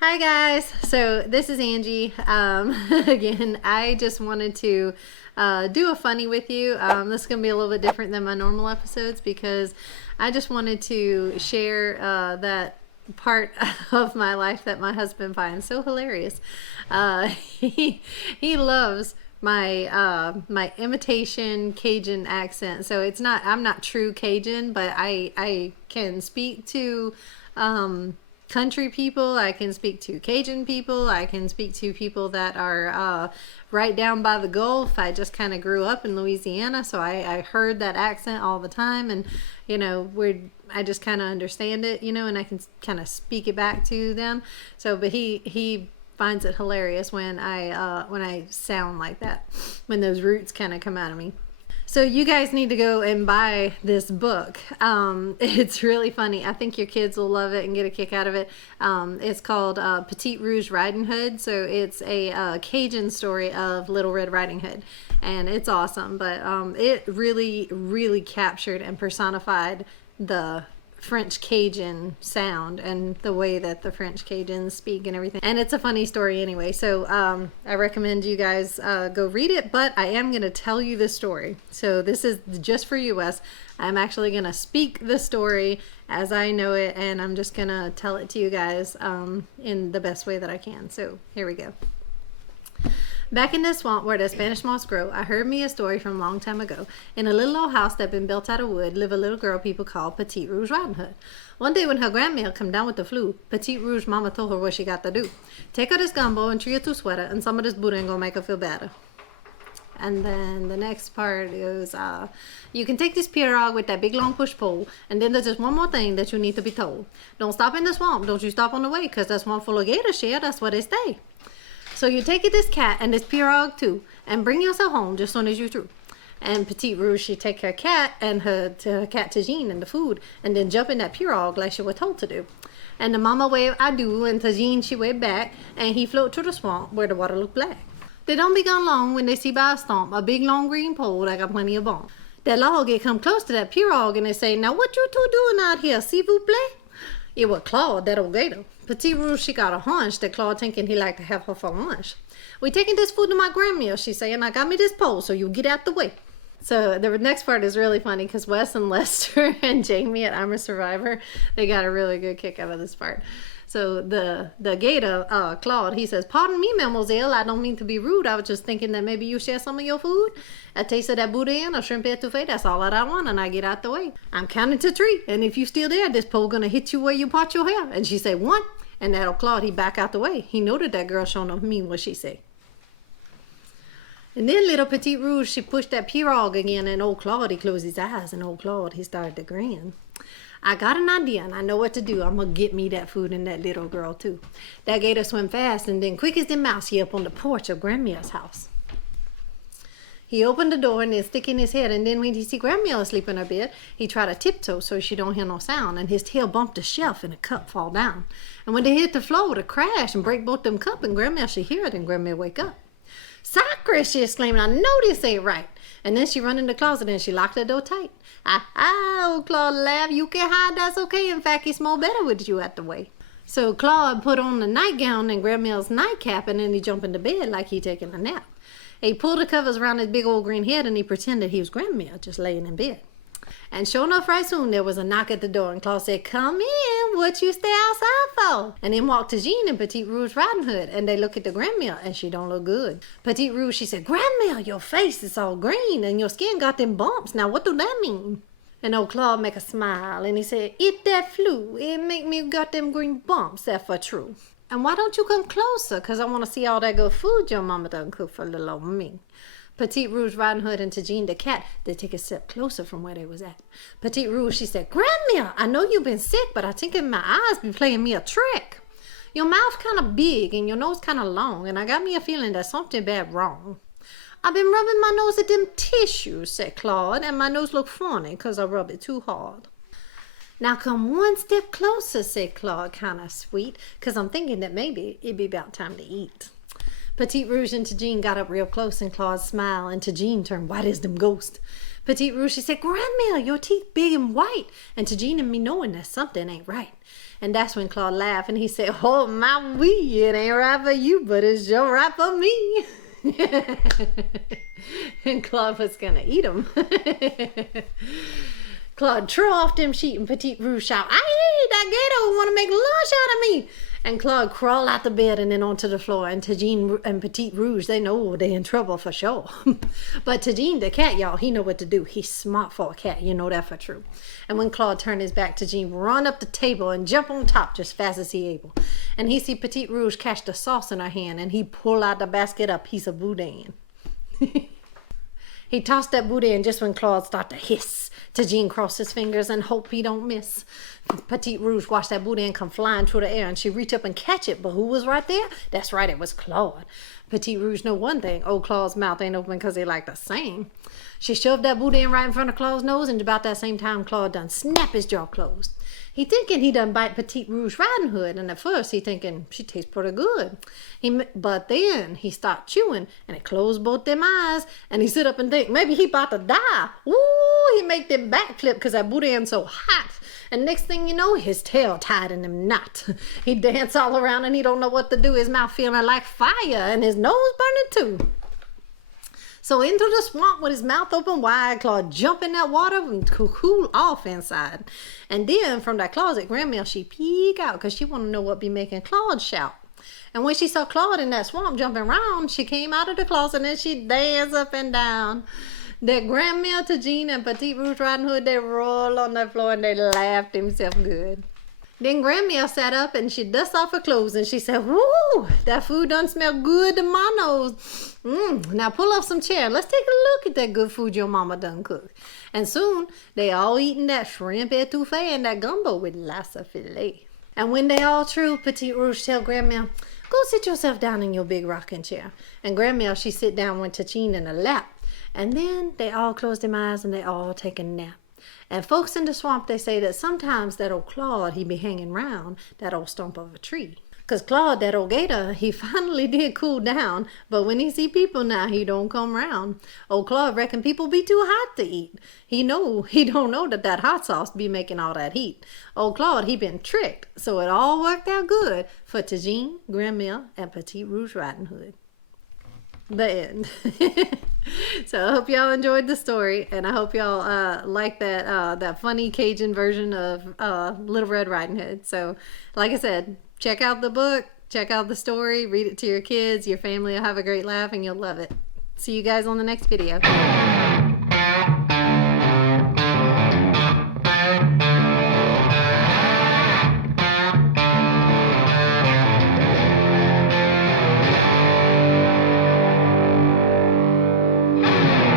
Hi guys, so this is Angie. Again, I just wanted to do a funny with you. This is going to be a little bit different than my normal episodes because I just wanted to share that part of my life that my husband finds so hilarious. He loves my imitation Cajun accent. So I'm not true Cajun, but I can speak to country people, I can speak to Cajun people, I can speak to people that are right down by the Gulf. I just kind of grew up in Louisiana, so I heard that accent all the time, and I just kind of understand it, and I can kind of speak it back to them. So, but he finds it hilarious when I sound like that, when those roots kind of come out of me. So you guys need to go and buy this book. It's really funny. I think your kids will love it and get a kick out of it. It's called Petite Rouge Riding Hood. So it's a Cajun story of Little Red Riding Hood. And it's awesome. But it really, really captured and personified the French Cajun sound and the way that the French Cajuns speak and everything. And it's a funny story anyway, so I recommend you guys go read it, but I am going to tell you the story. So this is just for you, Wes. I'm actually going to speak the story as I know it, and I'm just going to tell it to you guys in the best way that I can. So here we go. Back in the swamp where the Spanish moss grow, I heard me a story from a long time ago. In a little old house that been built out of wood, live a little girl people call Petite Rouge Riding Hood. One day when her grandmother come down with the flu, Petite Rouge mama told her what she got to do. Take her this gumbo and 3 or 2 sweater and some of this Buddha and go make her feel better. And then the next part is, you can take this pirogue with that big long push pole, and then there's just one more thing that you need to be told. Don't stop in the swamp, don't you stop on the way, because that swamp full of gator shit, that's where they stay. So you take it this cat and this pirogue too, and bring yourself home just soon as you're through. And Petite Rouge, she take her cat and her cat Cajun and the food, and then jump in that pirogue like she was told to do. And the mama wave I do, and Cajun she wave back, and he float through the swamp where the water look black. They don't be gone long when they see by a stump a big long green pole that got plenty of bone. That log get come close to that pirogue and they say, "Now what you two doing out here, s'il vous plaît?" It was Claude, that old gator. Petite Rouge, she got a hunch that Claude thinking he like to have her for lunch. "We taking this food to my grandmother," she say, "and I got me this pole, so you get out the way." So the next part is really funny because Wes and Lester and Jamie at I'm a Survivor, they got a really good kick out of this part. So the gator, Claude, he says, "Pardon me, mademoiselle, I don't mean to be rude. I was just thinking that maybe you share some of your food. A taste of that boudin or shrimp etouffee, that's all that I want, and I get out the way. I'm counting to 3, and if you still there, this pole gonna hit you where you part your hair." And she said, "1." And that old Claude, he back out the way. He noted that girl showing up mean what she say. And then little Petite Rouge, she pushed that pirogue again, and old Claude, he closed his eyes, and old Claude, he started to grin. "I got an idea, and I know what to do. I'm going to get me that food and that little girl, too." That gator swim fast, and then quick as the mouse, he up on the porch of Grandma's house. He opened the door and then stick in his head, and then when he see Grandma asleep in her bed, he try to tiptoe so she don't hear no sound, and his tail bumped the shelf and the cup fall down. And when they hit the floor, to crash and break both them cup, and Grandma, she hear it, and Grandma wake up. "Sacre!" she exclaimed, "I know this ain't right." And then she run in the closet and she locked the door tight. Old Claude laughed. "You can hide, that's okay. In fact, he smell better with you at the way." So Claude put on the nightgown and Grandma's nightcap, and then he jumped into bed like he taking a nap. He pulled the covers around his big old green head and he pretended he was Grandma, just laying in bed. And sure enough, right soon there was a knock at the door, and Claude said, "Come in, what you stay outside for?" And then walked Cajun and Petite Rouge Riding Hood, and they look at the Grandma, and she don't look good. Petite Rouge, she said, "Grandma, your face is all green, and your skin got them bumps. Now what do that mean?" And old Claude make a smile, and he said, "It that flu, it make me got them green bumps, that for true. And why don't you come closer, 'cause I want to see all that good food your mama done cook for little old me." Petite Rouge Riding Hood and Cajun the cat, they take a step closer from where they was at. Petite Rouge, she said, "Grandma, I know you've been sick, but I think my eyes be playing me a trick. Your mouth kind of big and your nose kind of long, and I got me a feeling there's something bad wrong." "I've been rubbing my nose at them tissues," said Claude, "and my nose look funny 'cause I rub it too hard." "Now come one step closer," said Claude, kind of sweet, "'cause I'm thinking that maybe it'd be about time to eat." Petite Rouge and Tajine got up real close, and Claude smiled, and Tajine turned white as them ghosts. Petite Rouge, she said, "Grandma, your teeth big and white." And Tajine and me knowing that something ain't right. And that's when Claude laughed, and he said, "Oh, my wee, it ain't right for you, but it's sure right for me." And Claude was gonna eat him. Claude threw off them sheet, and Petite Rouge shout, "Aye, that gator want to make lunch out of me." And Claude crawled out the bed and then onto the floor. And Tajine and Petite Rouge, they know they in trouble for sure. But Tajine, the cat, y'all, he know what to do. He's smart for a cat. You know that for true. And when Claude turned his back, Tajine run up the table and jump on top just fast as he able. And he see Petite Rouge catch the sauce in her hand, and he pull out the basket a piece of boudin. He tossed that boudin just when Claude start to hiss. Tajine crossed his fingers and hope he don't miss. Petite Rouge watched that boudin come flying through the air, and she reached up and catch it. But who was right there? That's right, it was Claude. Petite Rouge know one thing. Old Claude's mouth ain't open because he like to sing. She shoved that boudin right in front of Claude's nose, and about that same time, Claude done snap his jaw closed. He thinking he done bite Petite Rouge Riding Hood, and at first he thinking she tastes pretty good. But then he start chewing, and it closed both them eyes, and he sit up and think maybe he about to die. Ooh, he make them backflip because that boudin so hot. And next thing you know, his tail tied in them knot. He dance all around and he don't know what to do. His mouth feeling like fire and his nose burning too. So into the swamp with his mouth open wide, Claude jump in that water and cool off inside. And then from that closet, Grandma, she peek out because she want to know what be making Claude shout. And when she saw Claude in that swamp jumping around, she came out of the closet and she danced up and down. That Grandma, Tajine, and Petite Rouge Riding Hood, they roll on the floor and they laughed themselves good. Then Grandma sat up and she dust off her clothes and she said, "Woo, that food done smell good to my nose. Now pull up some chair. Let's take a look at that good food your mama done cooked." And soon they all eating that shrimp etouffee and that gumbo with lots of filet. And when they all through, Petite Rouge tell Grandma, "Go sit yourself down in your big rocking chair." And Grandma, she sit down with Tajine in her lap. And then they all close their eyes and they all take a nap. And folks in the swamp, they say that sometimes that old Claude, he be hanging round that old stump of a tree. Because Claude, that old gator, he finally did cool down. But when he see people now, he don't come round. Old Claude reckon people be too hot to eat. He don't know that hot sauce be making all that heat. Old Claude, he been tricked. So it all worked out good for Tajine, Grandma, and Petite Rouge Riding Hood. The end. So I hope y'all enjoyed the story, and I hope y'all like that funny Cajun version of Little Red Riding Hood. So like I said, check out the book, check out the story, read it to your kids. Your family will have a great laugh and you'll love it. See you guys on the next video.